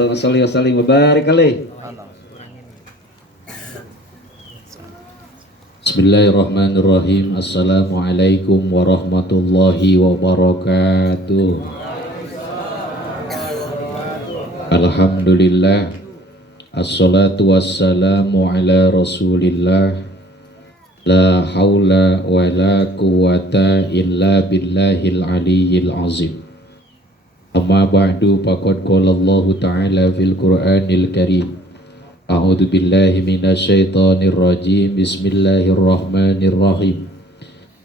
Allahumma sholli wa sallim wa barik alaih. Bismillahirrahmanirrahim. Assalamualaikum warahmatullahi wabarakatuh. Alhamdulillah. Assalatu wassalamu ala rasulillah. La haula wa la quwata illa billahil aliyyil azim. Amma ba'du, faqad qala Allah ta'ala fil Qur'anil Karim. A'udzu billahi minasyaitonir rajim. Bismillahirrahmanirrahim.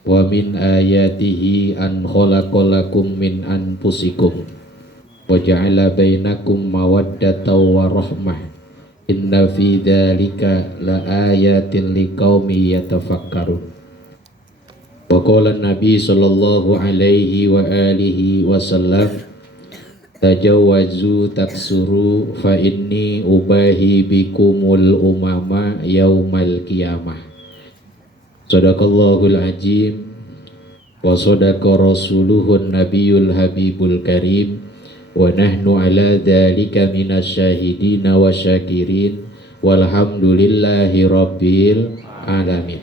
Wa min ayatihi an khalaqalakum min anfusikum wa ja'ala bainakum mawaddatan wa rahmah. Inna fi dzalika laayatin liqaumin yatafakkarun. Wa qala Nabi sallallahu alaihi wa alihi wasallam, tajawwazu taksuru fa inni ubahi bikumul umama yaumal qiyamah. Shadaqallahul azim wa shadaqa rasuluhun nabiyul habibul karim wa nahnu ala dzalika minasyahidina wa syakirin walhamdulillahi rabbil alamin.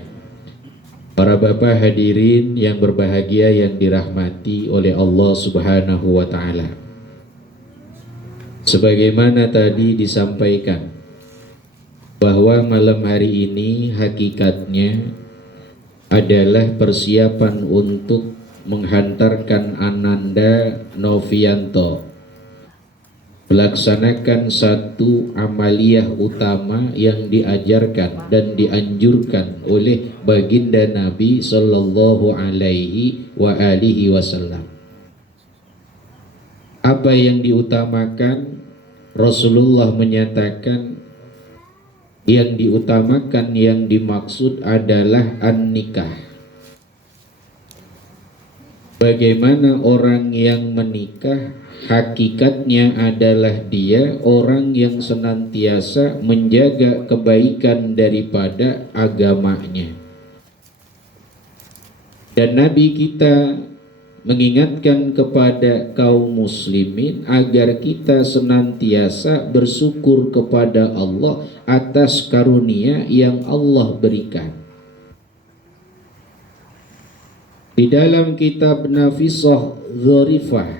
Para bapak hadirin yang berbahagia yang dirahmati oleh Allah Subhanahu wa taala. Sebagaimana tadi disampaikan bahwa malam hari ini hakikatnya adalah persiapan untuk menghantarkan Ananda Novianto melaksanakan satu amaliyah utama yang diajarkan dan dianjurkan oleh baginda Nabi Sallallahu Alaihi Wasallam. Apa yang diutamakan? Rasulullah menyatakan yang diutamakan, yang dimaksud adalah an-nikah. Bagaimana orang yang menikah? Hakikatnya adalah dia orang yang senantiasa menjaga kebaikan daripada agamanya. Dan Nabi kita mengingatkan kepada kaum muslimin agar kita senantiasa bersyukur kepada Allah atas karunia yang Allah berikan. Di dalam kitab Nafisah Dzarifah,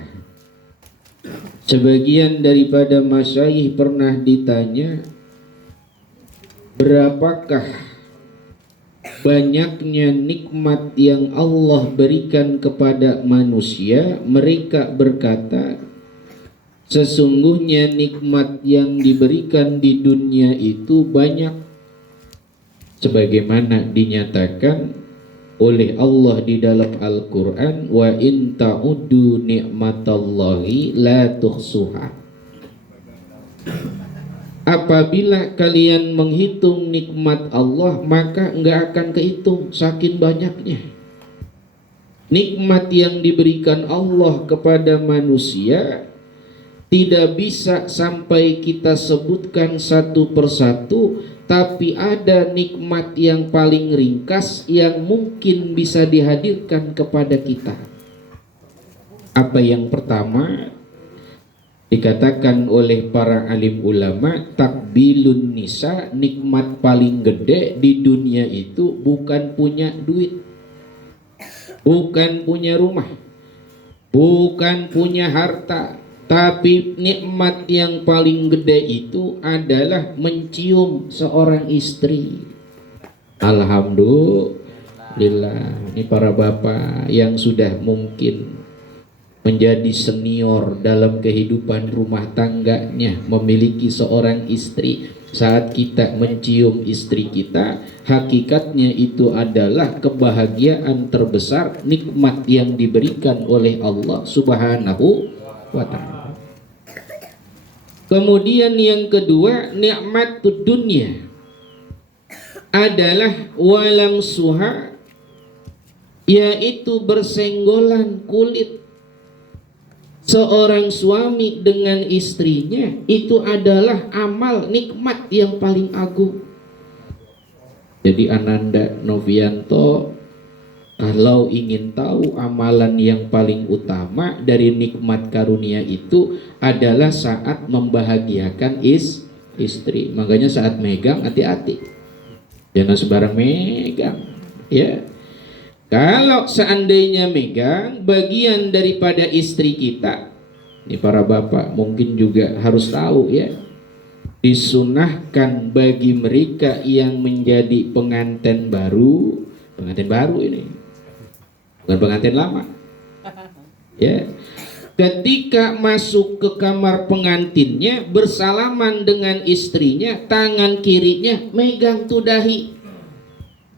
sebagian daripada masyayikh pernah ditanya, berapakah banyaknya nikmat yang Allah berikan kepada manusia? Mereka berkata, sesungguhnya nikmat yang diberikan di dunia itu banyak, sebagaimana dinyatakan oleh Allah di dalam Al-Quran, wa in ta'uddu ni'matallahi la tuhsuha. Apabila kalian menghitung nikmat Allah, maka enggak akan kehitung saking banyaknya. Nikmat yang diberikan Allah kepada manusia tidak bisa sampai kita sebutkan satu persatu, tapi ada nikmat yang paling ringkas yang mungkin bisa dihadirkan kepada kita. Apa yang pertama? Dikatakan oleh para alim ulama, takbilun nisa, nikmat paling gede di dunia itu bukan punya duit, bukan punya rumah, bukan punya harta, tapi nikmat yang paling gede itu adalah mencium seorang istri. Alhamdulillah, ini para bapak yang sudah mungkin menjadi senior dalam kehidupan rumah tangganya, memiliki seorang istri. Saat kita mencium istri kita, hakikatnya itu adalah kebahagiaan terbesar, nikmat yang diberikan oleh Allah Subhanahu wa ta'ala. Kemudian yang kedua, nikmatud dunia adalah walam suha, yaitu bersenggolan kulit seorang suami dengan istrinya. Itu adalah amal nikmat yang paling agung. Jadi Ananda Novianto Kalau ingin tahu amalan yang paling utama dari nikmat karunia itu adalah saat membahagiakan istri. Makanya saat megang hati-hati. Jangan sembarang megang. Ya. Kalau seandainya megang bagian daripada istri kita, ini para bapak mungkin juga harus tahu ya. Disunahkan bagi mereka yang menjadi pengantin baru ini, bukan pengantin lama. Ya, ketika masuk ke kamar pengantinnya bersalaman dengan istrinya, tangan kirinya megang tuh dahi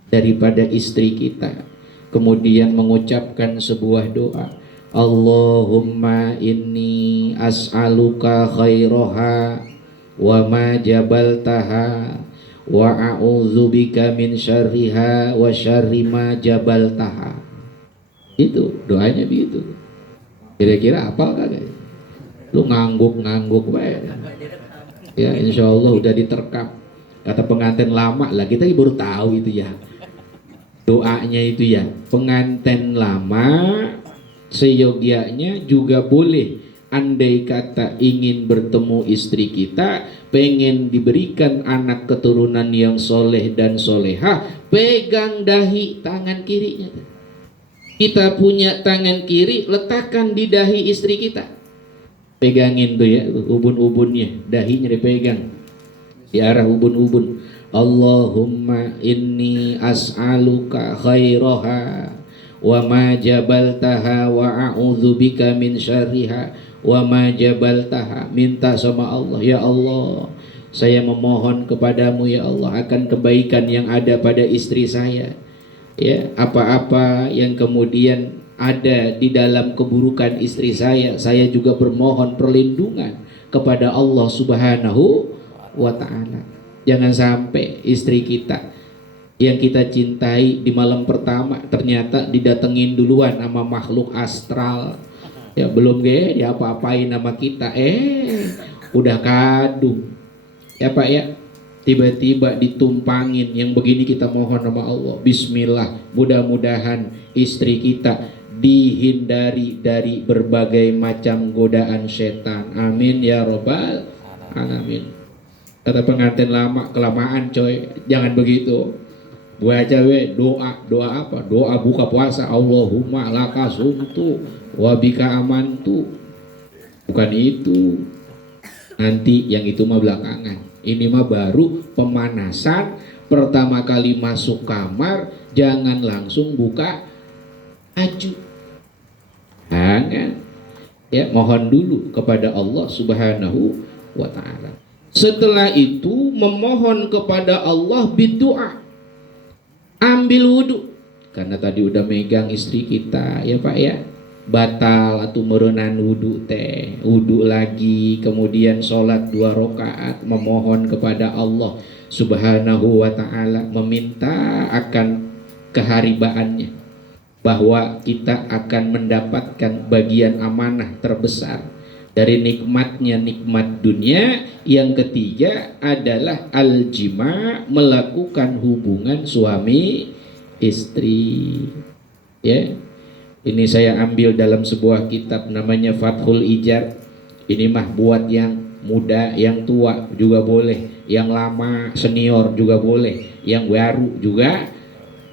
daripada istri kita, kemudian mengucapkan sebuah doa, Allahumma inni as'aluka khairaha wa ma jabaltaha wa a'udzubika min syarriha wa syarri ma jabaltaha. Itu doanya begitu. Kira-kira apa kagak? Lu ngangguk bae. Ya insya Allah udah diterkam. Kata pengantin lama lah, kita baru tahu itu ya. Doanya itu ya, pengantin lama seyogianya juga boleh. Andai kata ingin bertemu istri kita, pengen diberikan anak keturunan yang soleh dan solehah, pegang dahi tangan kirinya. Kita punya tangan kiri, letakkan di dahi istri kita. Pegangin tuh ya, ubun-ubunnya, dahinya dipegang di arah ubun-ubun. Allahumma inni as'aluka khairaha wa ma jabaltaha wa a'udzubika min syarriha wa ma jabaltaha. Minta sama Allah, ya Allah, saya memohon kepadamu ya Allah akan kebaikan yang ada pada istri saya. Ya, apa-apa yang kemudian ada di dalam keburukan istri saya juga bermohon perlindungan kepada Allah Subhanahu wa ta'ala. Jangan sampai istri kita yang kita cintai di malam pertama ternyata didatengin duluan sama makhluk astral. Ya belum diapa-apain sama kita, udah kadung. Ya Pak ya, tiba-tiba ditumpangin. Yang begini kita mohon sama Allah, bismillah, mudah-mudahan istri kita dihindari dari berbagai macam godaan setan. Amin ya robbal alamin. Kata pengantin lama, kelamaan coy, jangan begitu. Buat aja doa apa? Doa buka puasa, Allahumma laka sumtu wa bika amantu. Bukan itu. Nanti yang itu mah belakangan. Ini mah baru pemanasan. Pertama kali masuk kamar, jangan langsung buka baju. Jangan. Ya, mohon dulu kepada Allah Subhanahu wa ta'ala. Setelah itu memohon kepada Allah berdoa. Ambil wudhu. Karena tadi udah megang istri kita, ya Pak ya. Batal atau merenan wudhu teh. Wudhu lagi, kemudian sholat 2 rakaat, memohon kepada Allah Subhanahu wa ta'ala, meminta akan keharibaannya, bahwa kita akan mendapatkan bagian amanah terbesar dari nikmatnya nikmat dunia. Yang ketiga adalah al-jima, melakukan hubungan suami istri. Ya, ini saya ambil dalam sebuah kitab namanya Fathul Ijar. Ini mah buat yang muda, yang tua juga boleh, yang lama senior juga boleh, yang baru juga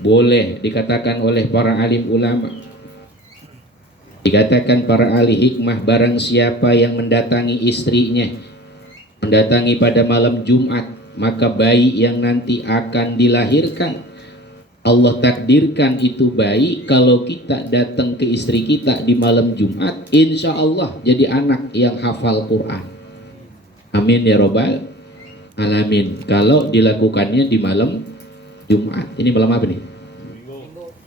boleh. Dikatakan oleh para alim ulama, dikatakan para ahli hikmah, barang siapa yang mendatangi istrinya, mendatangi pada malam Jumat, maka bayi yang nanti akan dilahirkan, Allah takdirkan itu bayi, kalau kita datang ke istri kita di malam Jumat, insya Allah jadi anak yang hafal Quran. Amin ya robbal alamin. Kalau dilakukannya di malam Jumat. Ini malam apa nih?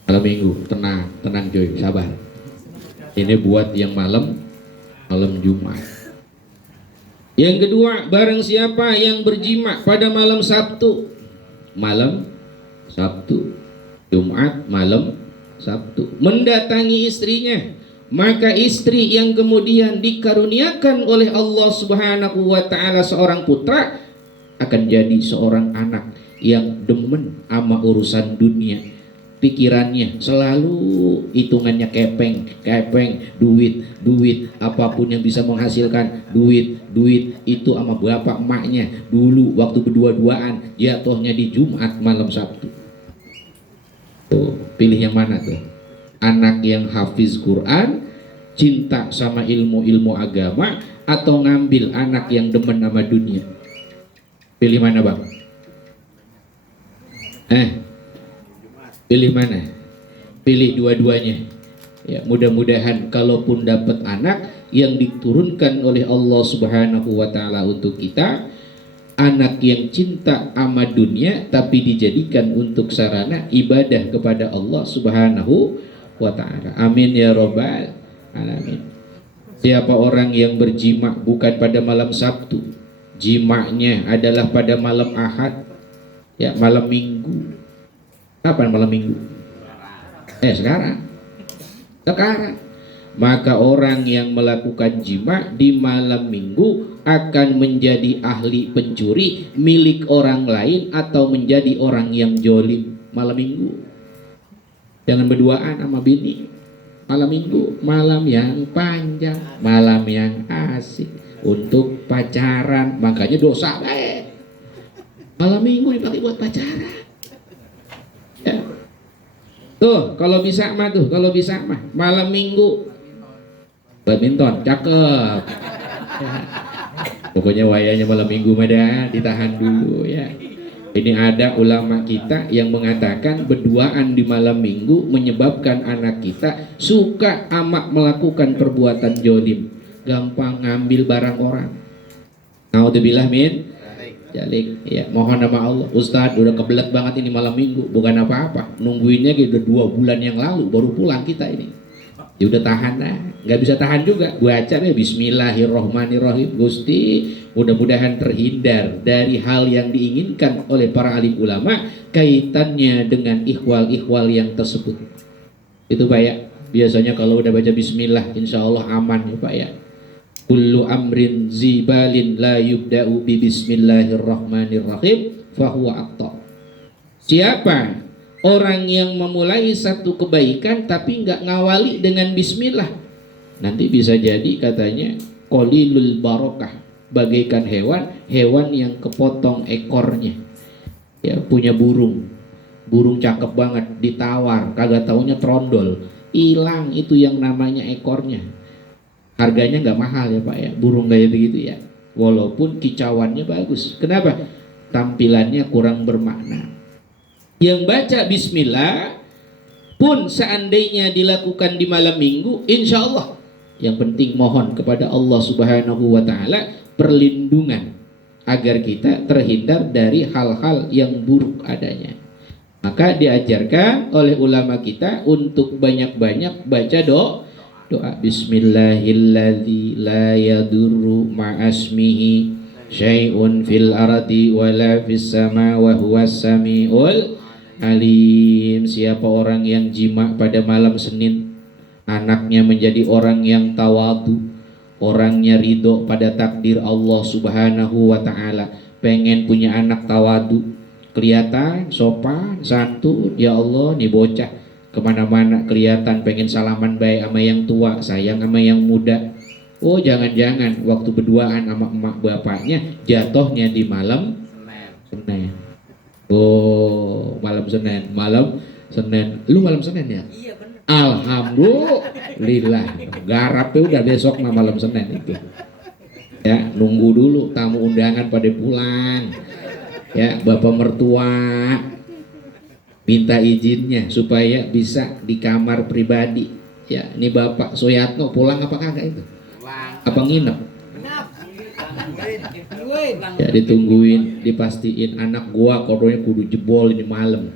Malam Minggu. Tenang coy, sabar. Ini buat yang malam Jumat. Yang kedua, barang siapa yang berjima pada malam Sabtu, Jumat, malam Sabtu, mendatangi istrinya, maka istri yang kemudian dikaruniakan oleh Allah Subhanahu wa ta'ala seorang putra akan jadi seorang anak yang demen sama urusan dunia, pikirannya selalu hitungannya kepeng, duit, apapun yang bisa menghasilkan duit itu sama bapak emaknya dulu waktu berdua-duaan jatuhnya di Jumat malam Sabtu. Tuh, pilih yang mana tuh? Anak yang hafiz Quran, cinta sama ilmu agama, atau ngambil anak yang demen sama dunia? Pilih mana bang? Pilih mana? Pilih dua-duanya. Ya, mudah-mudahan kalaupun dapat anak yang diturunkan oleh Allah Subhanahu wa taala untuk kita, anak yang cinta sama dunia tapi dijadikan untuk sarana ibadah kepada Allah Subhanahu wa taala. Amin ya rabbal alamin. Siapa orang yang berjima bukan pada malam Sabtu, jimaknya adalah pada malam Ahad, ya malam Minggu. Kapan malam Minggu? Sekarang. Maka orang yang melakukan jima di malam Minggu akan menjadi ahli pencuri milik orang lain atau menjadi orang yang jolim malam Minggu. Jangan berduaan sama bini malam Minggu, malam yang panjang, malam yang asik untuk pacaran. Makanya dosa malam Minggu dipakai buat pacaran. Ya. Tuh kalau bisa mah malam Minggu badminton cakep. Pokoknya wayanya malam Minggu mah dah ditahan dulu ya. Ini ada ulama kita yang mengatakan berduaan di malam Minggu menyebabkan anak kita suka amat melakukan perbuatan jolim, gampang ngambil barang orang. Naudzubillah min jalik. Ya, mohon nama Allah. Ustadz udah kebelet banget ini malam Minggu. Bukan apa-apa, nungguinnya gitu 2 bulan yang lalu baru pulang kita ini. Ya udah tahan lah, nggak bisa tahan juga. Gue aja deh Bismillahirrohmanirrohim. Gusti, mudah-mudahan terhindar dari hal yang diinginkan oleh para alim ulama kaitannya dengan ikhwal-ikhwal yang tersebut. Itu Pak ya. Biasanya kalau udah baca Bismillah, insya Allah aman ya Pak ya. Kullu amrin zibalin la yubda'u bi bismillahirrahmanirrahim fahuwa aqta. Siapa orang yang memulai satu kebaikan tapi nggak ngawali dengan bismillah, nanti bisa jadi katanya qalilul barokah, bagaikan hewan yang kepotong ekornya. Ya, punya burung cakep banget, ditawar kagak taunya trondol, hilang itu yang namanya ekornya. Harganya nggak mahal ya Pak ya, burung kayak begitu ya, walaupun kicauannya bagus. Kenapa? Tampilannya kurang bermakna. Yang baca bismillah pun seandainya dilakukan di malam Minggu, insya Allah, yang penting mohon kepada Allah Subhanahu wa taala perlindungan agar kita terhindar dari hal-hal yang buruk adanya. Maka diajarkan oleh ulama kita untuk banyak-banyak baca doa Bismillahilladzi la yadurru ma'asmihi syai'un fil ardi wala fis sama wa huwas samiul alim. Siapa orang yang jima pada malam Senin, anaknya menjadi orang yang tawadu, orangnya ridho pada takdir Allah Subhanahu wa ta'ala. Pengen punya anak tawadu, kelihatan sopan santun. Ya Allah, nih bocah kemana-mana kelihatan pengen salaman baik sama yang tua, sayang sama yang muda. Oh jangan-jangan waktu berduaan sama emak bapaknya jatuhnya di malam Senin. Oh malam Senin. Lu malam Senin ya? Iya benar. Alhamdulillah. Garapnya udah besok malam Senin itu. Ya nunggu dulu tamu undangan pada pulang. Ya bapak mertua minta izinnya supaya bisa di kamar pribadi. Ya, ini Bapak Soyatno pulang apa kagak itu? Apa nginep? Ya ditungguin, dipastiin anak gua kodonya kudu jebol ini malam.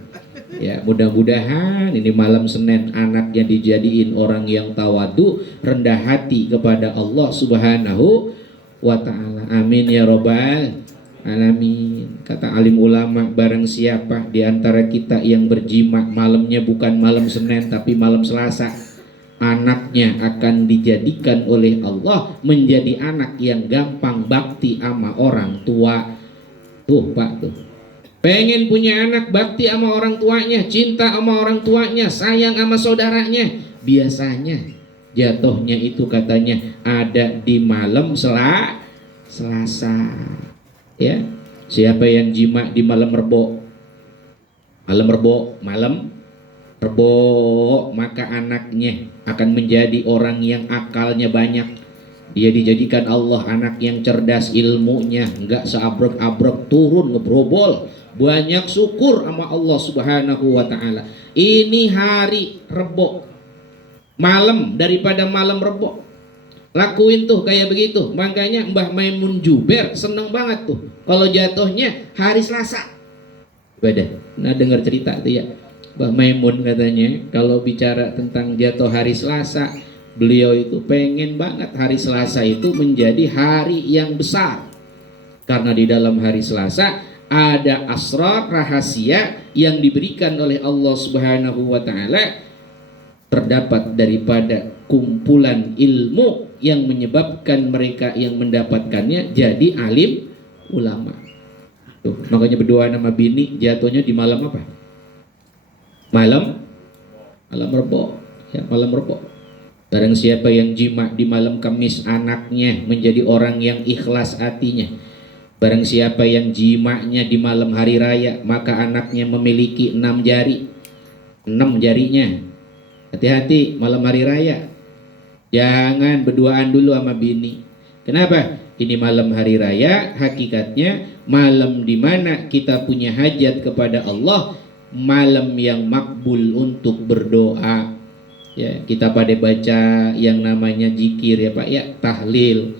Ya mudah-mudahan ini malam Senin anaknya dijadiin orang yang tawadu, rendah hati kepada Allah Subhanahu wa ta'ala. Amin ya robbal alamin. Kata alim ulama, barang siapa di antara kita yang berjima malamnya bukan malam Senin tapi malam Selasa, anaknya akan dijadikan oleh Allah menjadi anak yang gampang bakti sama orang tua. Tuh Pak tuh, Pengen punya anak, bakti sama orang tuanya, cinta sama orang tuanya, sayang sama saudaranya. Biasanya jatuhnya itu katanya ada di malam Selasa. Ya, siapa yang jima di malam Rebo, maka anaknya akan menjadi orang yang akalnya banyak. Dia dijadikan Allah anak yang cerdas, ilmunya nggak seabrek-abrek turun ngebrobol. Banyak syukur sama Allah Subhanahu wa taala. Ini hari Rebo, malam daripada malam Rebo. Lakuin tuh kayak begitu. Makanya Mbah Maimun Juber seneng banget tuh kalau jatuhnya hari Selasa. Beda. Nah, dengar cerita tuh ya, Mbah Maimun katanya kalau bicara tentang jatuh hari Selasa, beliau itu pengen banget hari Selasa itu menjadi hari yang besar. Karena di dalam hari Selasa ada asrar rahasia yang diberikan oleh Allah Subhanahu wa taala, terdapat daripada kumpulan ilmu yang menyebabkan mereka yang mendapatkannya jadi alim ulama. Tuh, makanya berdoa nama bini jatuhnya di malam apa? Malam Rebo. Ya, malam Rebo. Barang siapa yang jima di malam Kamis, anaknya menjadi orang yang ikhlas hatinya. Barang siapa yang jimanya di malam hari raya, maka anaknya memiliki 6 jari. 6 jarinya. Hati-hati malam hari raya. Jangan berduaan dulu sama bini. Kenapa? Ini malam hari raya, hakikatnya malam di mana kita punya hajat kepada Allah, malam yang makbul untuk berdoa. Ya, kita pada baca yang namanya zikir ya Pak ya, tahlil.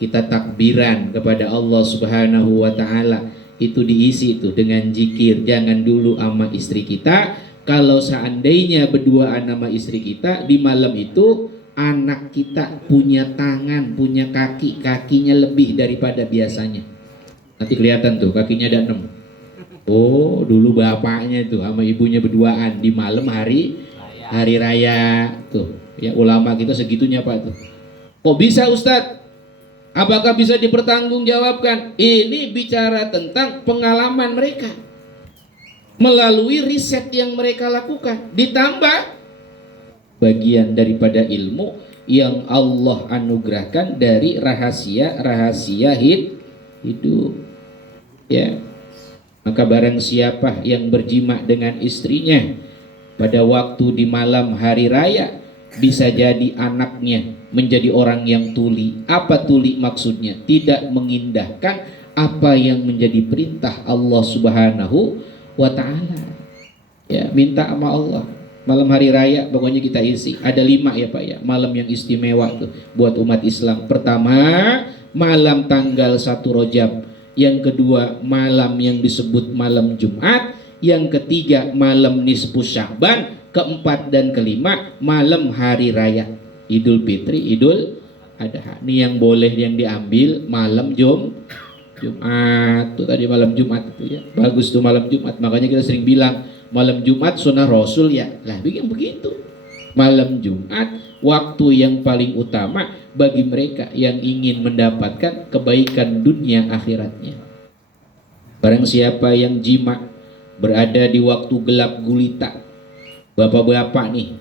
Kita takbiran kepada Allah Subhanahu wa taala. Itu diisi itu dengan zikir. Jangan dulu sama istri kita. Kalau seandainya berduaan sama istri kita di malam itu, anak kita punya tangan, punya kaki, kakinya lebih daripada biasanya. Nanti kelihatan tuh kakinya ada 6. Oh, dulu bapaknya tuh sama ibunya berduaan di malam hari raya tuh. Ya, ulama kita segitunya Pak tuh. Kok bisa Ustadz? Apakah bisa dipertanggungjawabkan? Ini bicara tentang pengalaman mereka melalui riset yang mereka lakukan, ditambah bagian daripada ilmu yang Allah anugerahkan dari rahasia hidup. Ya, maka barang siapa yang berjima dengan istrinya pada waktu di malam hari raya, bisa jadi anaknya menjadi orang yang tuli. Apa tuli maksudnya? Tidak mengindahkan apa yang menjadi perintah Allah Subhanahu wa ta'ala. Ya, minta sama Allah. Malam hari raya pokoknya kita isi. Ada 5 ya Pak ya, malam yang istimewa tuh buat umat Islam. Pertama, malam tanggal 1 Rajab. Yang kedua, malam yang disebut malam Jumat. Yang ketiga, malam nisfu Sya'ban. Keempat dan kelima, malam hari raya Idul Fitri, Idul Adha. Ini yang boleh yang diambil malam Jumat tuh, tadi malam Jumat itu ya. Bagus tuh malam Jumat. Makanya kita sering bilang malam Jumat sunnah Rasul ya. Lah bikin begitu. Malam Jumat waktu yang paling utama bagi mereka yang ingin mendapatkan kebaikan dunia akhiratnya. Barang siapa yang jima berada di waktu gelap gulita, bapak-bapak nih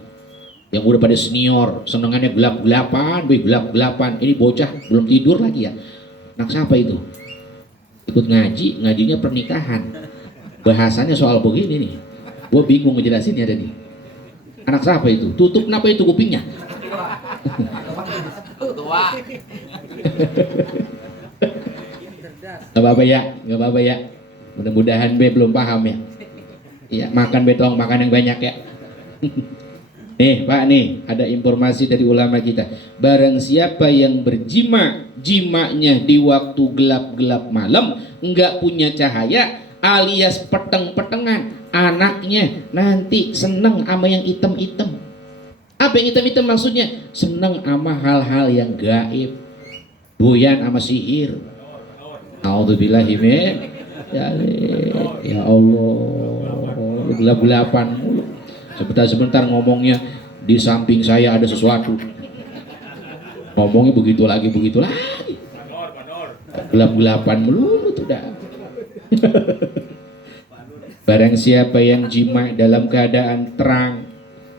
yang udah pada senior, senengannya gelap-gelapan. Ini bocah belum tidur lagi ya. Anak siapa itu? Ikut ngaji, ngajinya pernikahan. Bahasanya soal begini nih. Gue bingung ngejelasinnya ada nih. Anak siapa itu? Tutup kenapa itu kupingnya? Gak apa-apa ya. Mudah-mudahan be belum paham ya. Iya, makan betong, makan yang banyak ya. Nih Pak, nih ada informasi dari ulama kita. Barang siapa yang berjima, jimanya di waktu gelap-gelap malam, enggak punya cahaya alias peteng-petengan, anaknya nanti seneng sama yang hitam-hitam. Apa yang hitam-hitam maksudnya? Seneng sama hal-hal yang gaib, doyan sama sihir. A'udzubillahi min ya Allah, gelap-gelapan. Sebentar ngomongnya di samping saya ada sesuatu. Ngomongnya begitu lagi. Gelap-gelapan melulu tuh dah. Barang siapa yang jima dalam keadaan terang,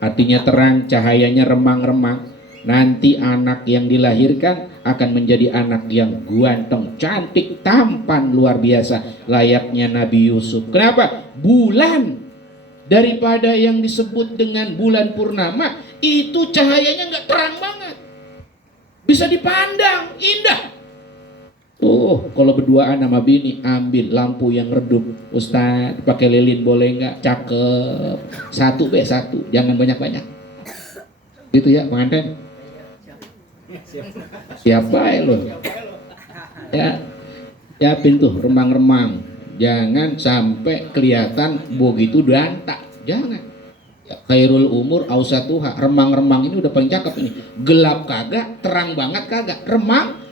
artinya terang, cahayanya remang-remang, nanti anak yang dilahirkan akan menjadi anak yang ganteng, cantik, tampan, luar biasa, layaknya Nabi Yusuf. Kenapa? Bulan daripada yang disebut dengan bulan purnama itu cahayanya nggak terang banget, bisa dipandang, indah. Oh, kalau berduaan sama bini, ambil lampu yang redup. Ustaz, pakai lilin boleh nggak? Cakep. Satu be, satu. Jangan banyak-banyak. Gitu ya, pengantin. Siapa ya lo? Ya, siapin tuh remang-remang. Jangan sampai kelihatan begitu dantak. Jangan. Ya, khairul umur ausatuha. Remang-remang ini udah paling cakep ini. Gelap kagak, terang banget kagak. Remang.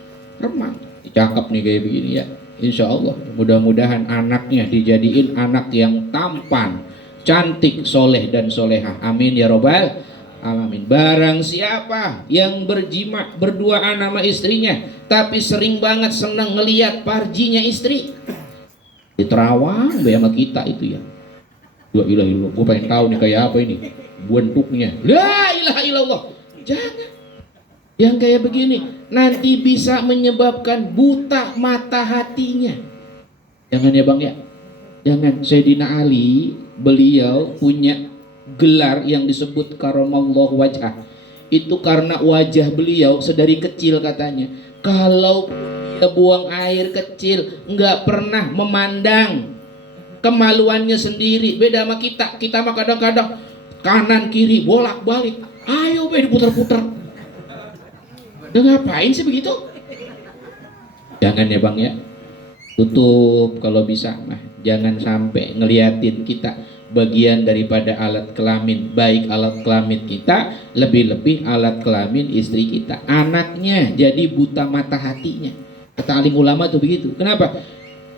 Cakep nih kayak begini ya. Insya Allah mudah-mudahan anaknya dijadiin anak yang tampan, cantik, soleh dan solehah. Amin ya robbal alamin. Barang siapa yang berjima berduaan sama istrinya tapi sering banget senang ngelihat parjinya istri, diterawang sama kita itu ya. La ilaha illallah, gue pengen tahu nih kayak apa ini bentuknya. La ilaha illallah. Jangan. Yang kayak begini nanti bisa menyebabkan buta mata hatinya. Jangan ya bang ya. Jangan. Sayyidina Ali, beliau punya gelar yang disebut karamallahu wajhah. Itu karena wajah beliau sedari kecil katanya, kalau dia buang air kecil nggak pernah memandang kemaluannya sendiri. Beda sama kita. Kita mah kadang-kadang kanan kiri bolak balik. Ayo be diputar-putar. Udah ngapain sih begitu? Jangan ya bang ya. Tutup kalau bisa mah. Jangan sampai ngeliatin kita bagian daripada alat kelamin, baik alat kelamin kita, lebih-lebih alat kelamin istri kita. Anaknya jadi buta mata hatinya. Kata alim ulama tuh begitu. Kenapa?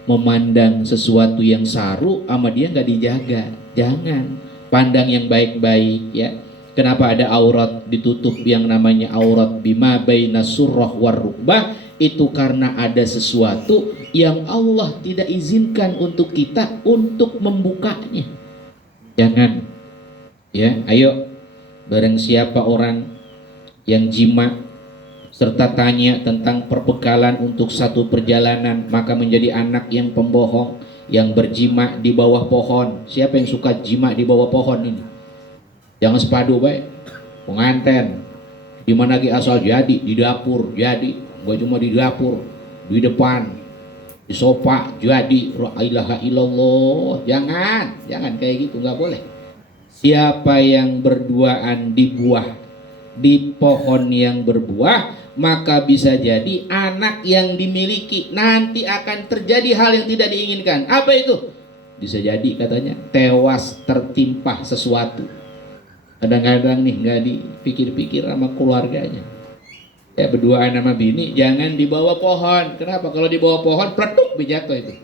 Memandang sesuatu yang saru sama dia nggak dijaga. Jangan. Pandang yang baik-baik ya. Kenapa ada aurat ditutup yang namanya aurat bima baina surrah war rukbah? Itu karena ada sesuatu yang Allah tidak izinkan untuk kita untuk membukanya. Jangan. Ya, ayo. Barang siapa orang yang jima serta tanya tentang perbekalan untuk satu perjalanan, maka menjadi anak yang pembohong, yang berjima di bawah pohon. Siapa yang suka jima di bawah pohon ini? Jangan sepadu baik, penganten di mana lagi asal jadi di dapur jadi, gua cuma di dapur, di depan, di sofa jadi, la ilaha illallah. Jangan kayak gitu, nggak boleh. Siapa yang berduaan di buah, di pohon yang berbuah, maka bisa jadi anak yang dimiliki nanti akan terjadi hal yang tidak diinginkan. Apa itu? Bisa jadi katanya tewas tertimpa sesuatu. Kadang-kadang nih nggak dipikir-pikir sama keluarganya. Ya berduaan sama bini jangan di bawah pohon. Kenapa? Kalau di bawah pohon peletuk bejatuh itu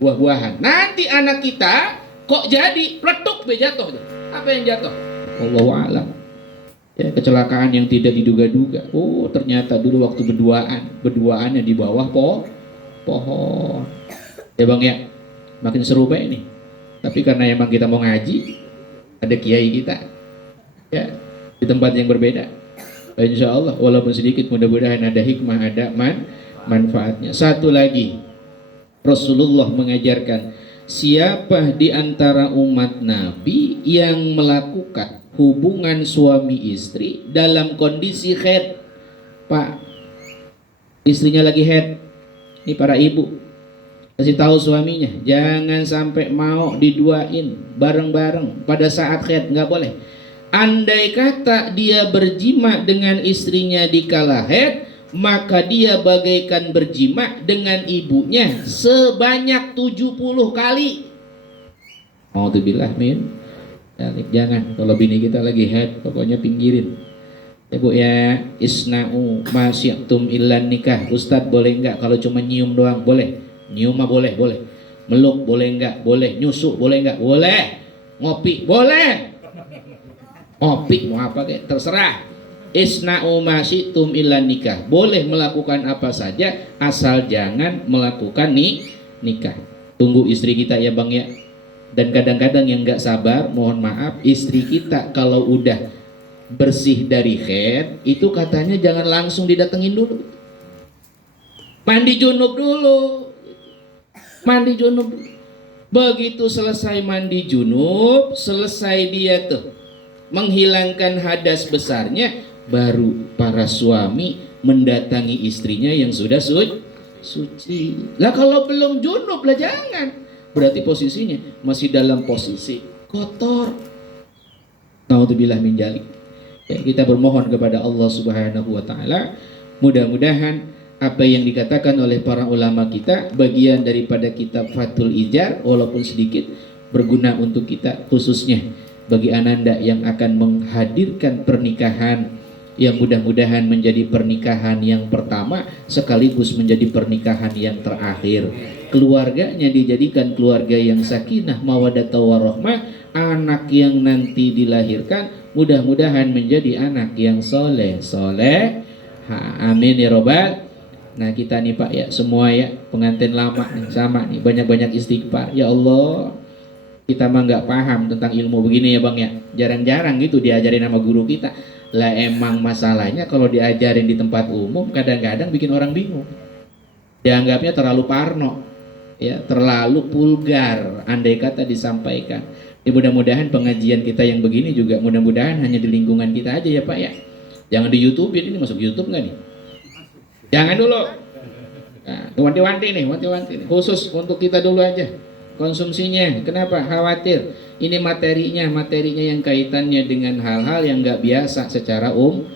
buah-buahan. Nanti anak kita kok jadi peletuk bejatuh. Apa yang jatuh? Allahu a'lam. Ya kecelakaan yang tidak diduga-duga. Oh ternyata dulu waktu berduaannya di bawah pohon. Ya bang ya, makin seru baik nih. Tapi karena emang kita mau ngaji, ada kiai kita. Ya, di tempat yang berbeda. Insya Allah walaupun sedikit mudah-mudahan ada hikmah, ada manfaatnya. Satu lagi, Rasulullah mengajarkan siapa di antara umat Nabi yang melakukan hubungan suami istri dalam kondisi haid. Pak, istrinya lagi haid. Ini para ibu kasih tahu suaminya jangan sampai mau diduain bareng-bareng pada saat haid, nggak boleh. Andai kata dia berjima dengan istrinya di kala haid, maka dia bagaikan berjima dengan ibunya sebanyak 70 kali. Alhamdulillah min. Jangan kalau bini kita lagi haid, pokoknya pinggirin. Ya bu ya, isna'u masyi'tum illan nikah. Ustadz boleh enggak kalau cuma nyium doang? Boleh. Nyium mah boleh. Meluk boleh enggak? Boleh. Nyusuk boleh enggak? Boleh. Ngopi boleh. Ngopi mau apa kayak terserah. Isna'u masyi'tum illan nikah. Boleh melakukan apa saja asal jangan melakukan nikah. Tunggu istri kita ya bang ya. Dan kadang-kadang yang nggak sabar, mohon maaf, istri kita kalau udah bersih dari haid, itu katanya jangan langsung didatengin dulu. Mandi junub dulu. Mandi junub. Begitu selesai mandi junub, selesai dia tuh menghilangkan hadas besarnya, baru para suami mendatangi istrinya yang sudah suci. Lah kalau belum junub lah jangan. Berarti posisinya masih dalam posisi kotor. Naudzubillah min dzalik. Ya, kita bermohon kepada Allah Subhanahu wa taala, mudah-mudahan apa yang dikatakan oleh para ulama kita, bagian daripada kitab Fathul Ijar walaupun sedikit, berguna untuk kita, khususnya bagi ananda yang akan menghadirkan pernikahan yang mudah-mudahan menjadi pernikahan yang pertama sekaligus menjadi pernikahan yang terakhir. Keluarganya dijadikan keluarga yang sakinah mawaddah warahmah, anak yang nanti dilahirkan mudah-mudahan menjadi anak yang soleh. Amin ya robbal. Nah kita nih Pak ya, semua ya pengantin lama nih, sama nih, banyak-banyak istighfar. Ya Allah, kita mah nggak paham tentang ilmu begini ya Bang ya, jarang-jarang gitu diajarin sama guru kita. Lah emang masalahnya kalau diajarin di tempat umum kadang-kadang bikin orang bingung, dianggapnya terlalu parno ya, terlalu vulgar andai kata disampaikan. Ya, mudah-mudahan pengajian kita yang begini juga mudah-mudahan hanya di lingkungan kita aja ya Pak ya, jangan di YouTube. Ini masuk YouTube nggak nih? Jangan dulu. Nah, wanti-wanti nih, khusus untuk kita dulu aja konsumsinya. Kenapa? Khawatir ini materinya yang kaitannya dengan hal-hal yang nggak biasa secara umum.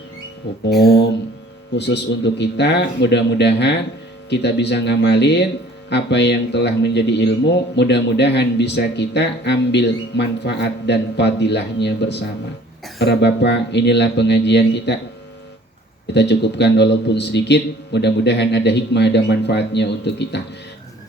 Khusus untuk kita, mudah-mudahan kita bisa ngamalin apa yang telah menjadi ilmu, mudah-mudahan bisa kita ambil manfaat dan fadilahnya bersama. Para bapak, inilah pengajian kita. Kita cukupkan walaupun sedikit, mudah-mudahan ada hikmah, ada manfaatnya untuk kita.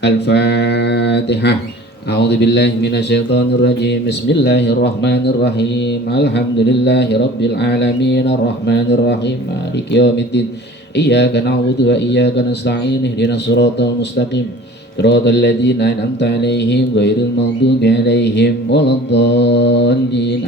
Al-Fatihah. A'udzubillahi minasyaitonirrajim. Bismillahirrahmanirrahim. Alhamdulillahirabbil alamin arrahmanirrahim maliki yaumiddin. Iyyaka na'budu wa iyyaka nasta'in. Ihdinas siratal mustaqim. Siratal ladzina an'amta 'alaihim ghairil maghdubi 'alaihim waladdallin.